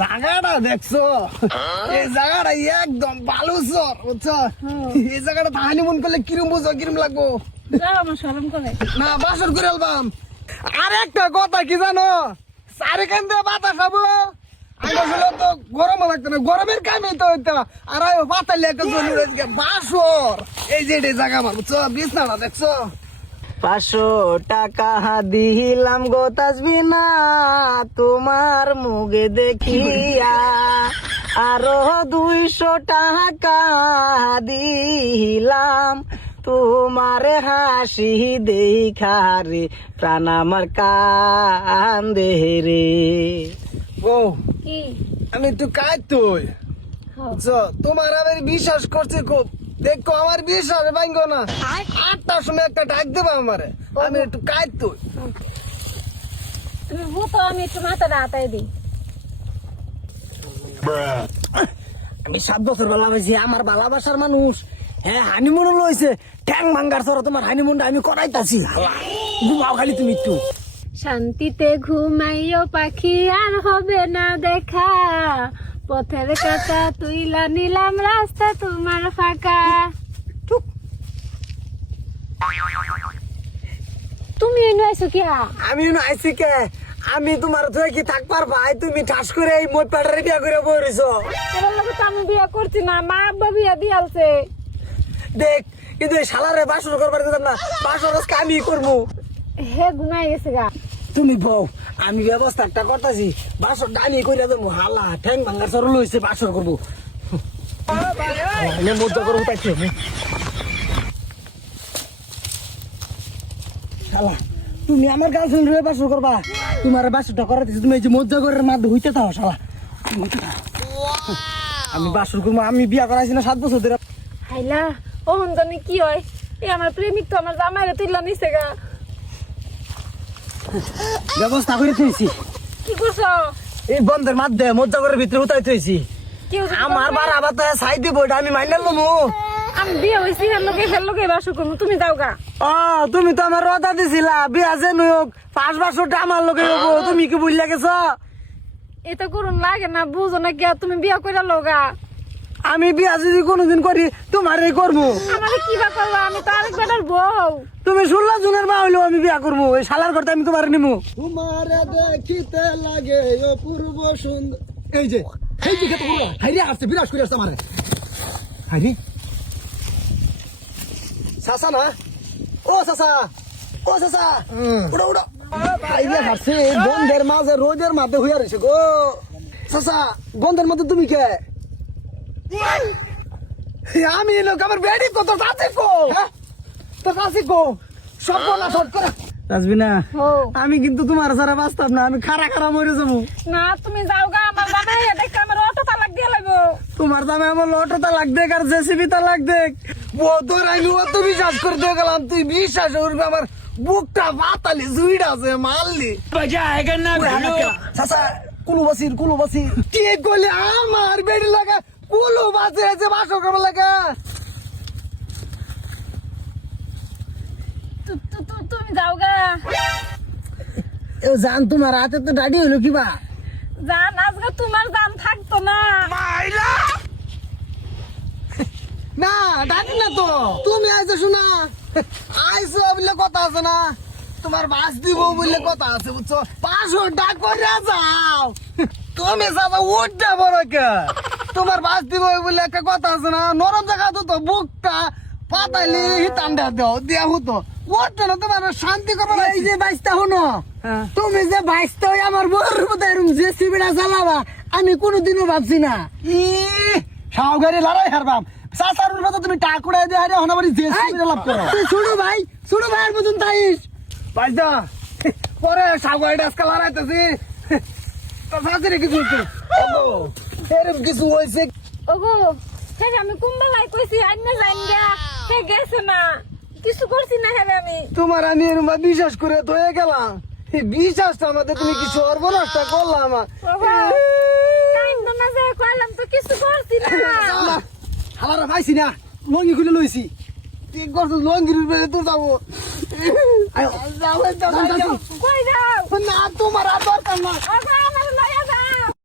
জায়গাটা দেখছ? এই জায়গাটা একদম ভালো সর বুঝছ? এই জায়গাটা তাহানি মন করলে কিরম বুঝো কিরম লাগবো? না বাসর করে আলবাম। আর একটা কথা কি জানো? চারি কান দিয়ে বাতাস খাব আসলে তো গরম লাগতো না গরমের কামে তো হইতো। আর বাতালে একটা বাসর। এই যে জায়গা আমার বুঝছ? বিছনাটা দেখছ? পাঁচশো টাকা দিলাম গো তাসবিনা তোমার মুগে দেখিয়া। আরও দুইশো টাকা দিলাম তোমার হাসি দেখা রে প্রাণ আমার কান্দে রে। ও আমি একটু কাজ তুই হও। তোমার আমি বিশ্বাস করছি খুব। দেখো আমার বিশ্বাস ভাঙ্গ না। আটটার সময় একটা ডাক দেবো আমারে। আমি একটু কাজ ভূত আমি একটু মাথাটা হাতাই দিই। আমি সাত বছর বেলা হয়েছি আমার ভালোবাসার মানুষ। হ্যাঁ হানিমুন লইছে। ট্যাং ভাঙ্গার সর তোমার হানিমুনটা আমি করাইতাছি। ঘুমাও খালি তুমি একটু। শান্তিতে ঘুমাইও পাখি আর হবে না দেখা। পথের কাটা তুইলা নিলাম রাস্তা তোমার ফাঁকা। তুমি এনে আইছো কি? আমি আইছি কে? আমি তোমার তুই কি থাকবার ভাই তুমি ঠাস করে এই মই প্যাটারে বিয়া করে বইরিছ। এবার লোক তো আমি বিয়া করছি না মা আব্বা বিয়া দিয়ালছে। দেখ কিন্তু এই শালারে বাসর করবার দিতাম না বাসর আজকে আমি করব হে ঘুমাই গেছে গা। তুমি বউ আমি ব্যবস্থা একটা করতেছি বাসর আমি কইরা দেবো হালা ঠ্যাং ভাঙ্গার সর লইছে বাসর করব। মজা করব তাই আমি। শালা তুমি আমার গার্লফ্রেন্ড হয়ে বাসর করবা? তোমার বাসরটা করাতেছি তুমি এই যে মজা করার মাধ্যমে হইতে থাও শালা। হইতে থাও। আমি বাসর করব আমি বিয়া করাইছি না সাত বছর ধরে। হাইলা ও জানি কি হয়? এ আমার প্রেমিক তো আমার জামাইরে তুইলা নিছে গা। ব্যবস্থা করে থইছি। কি করছ? এই বন্ধের মাধ্যমে মজা করে ভিতরে উঠাই থইছি। আমার বার আবার তো সাই দিব এটা আমি মাইনাল লমু। আমি বিয়ে হয়েছি হের লোকে হের লোকে বাসু করব। তুমি যাও গা। ও তুমি তো আমার রদা দিছিলা বিয়া যে নয়ক পাঁচ বছরটা আমার লোকে হব তুমি কি বুঝলে গেছ? এটা করুন লাগে না বুঝো না কি তুমি বিয়া কইরা লগা আমি বিয়া যদি কোনোদিন করি তোমারই করব। আমারে কি বা করব? আমি তো আরেক বেটার বউ। তুমি ষোলো জুনের মা হইল আমি বিয়া করব। এই শালার করতে আমি তোমার নিমু। তোমার দেখিতে লাগে অপূর্ব সুন্দর এই যে এই দিকে তো পুরো হাইরে আসছে বিরাজ করে আসছে আমারে। হাইরে। সাসা না? ও সাসা ও সাসা উড়ো উড়ো। হাইরে হাসছে বন্ধের মাঝে রোদের মাঝে হইয়া রয়েছে গো। সাসা বন্ধের মধ্যে তুমি কে? আমি লোক আমার বেড়ি কত? চাষি কো তো চাষি কো সব না সব করে। রাজবিনা ও। আমি কিন্তু তোমার সারা বাঁচতাম না আমি খারা খারা মরে যাব। না তুমি যাও গা আমার জামাই দেখতে আমার অটো তালাক দিয়ে লাগবো তোমার দামে আমার লটো তা লাগ দেখ আর জেসিবি তা লাগ দেখ তোর আমি অত বিশ্বাস করে দিয়ে গেলাম তুই বিশ্বাস করবি আমার বুকটা বাতালি জুইড আছে মারলি। চাচা কুলু বাসির কুলু বাসি কে করলে আমার বেড়ি লাগা? কুলু বাসে বাসো করবে লাগা। তুমি যাও গা। জান তোমার হাতে তো ডাডি হলো কিবা জান আজকে তোমার জান থাকতো না। না ডাকি না তো। তুমি আইছো শোনা। আইছো বললে কথা আছে না। তোমার বাস দিব বললে কথা আছে বুঝছ? পাঁচশো ডাক করে যাও। তুমি যাবা উঠতে বড় কে? তোমার বাস দিব বলে একটা কথা আছে না? নরম জায়গা তো তো বুকটা পাতাইলে হিতান্ডা দাও দিয়া হতো। উঠতে না তোমার শান্তি করব এই যে বাইসটা হনো হ্যাঁ। তুমি যে বাইসটা ওই আমার বউর মতো এরম যে সিবিটা চালাবা আমি কোনোদিনও ভাবছি না। ই সাউগারি লড়াই হারবাম। সাসারুর মতো তুমি টাকুড়াই দিয়ে হারে হনাবাড়ি যে লাভ করো। ছোট ভাই ছোট ভাইয়ের মতন তাইস বাইদা পরে সাগর ডাসকা লড়াইতেছি। তো সাথে কিছু হচ্ছে এরম কিছু হয়েছে? ওগো হ্যাঁ আমি কুম্বালাই কইছি আইনা যাইন গা। হে গেছে না কিছু করছি না হ্যাঁ আমি। তোমার আমি এরম বিশ্বাস করে ধয়ে গেলাম। এই বিশ্বাসটা আমাদের তুমি কি সর্বনাশটা করলাম বাবা, কাইন্দ না যে কইলাম তো কিছু করছি না। আমার পাইছি না। লঙ্গি খুলে লইছি। ঠিক করছ লঙ্গির উপরে তো যাব। আয়, যাব, যাব, যাব। কই যাও? না তোমার আর দরকার না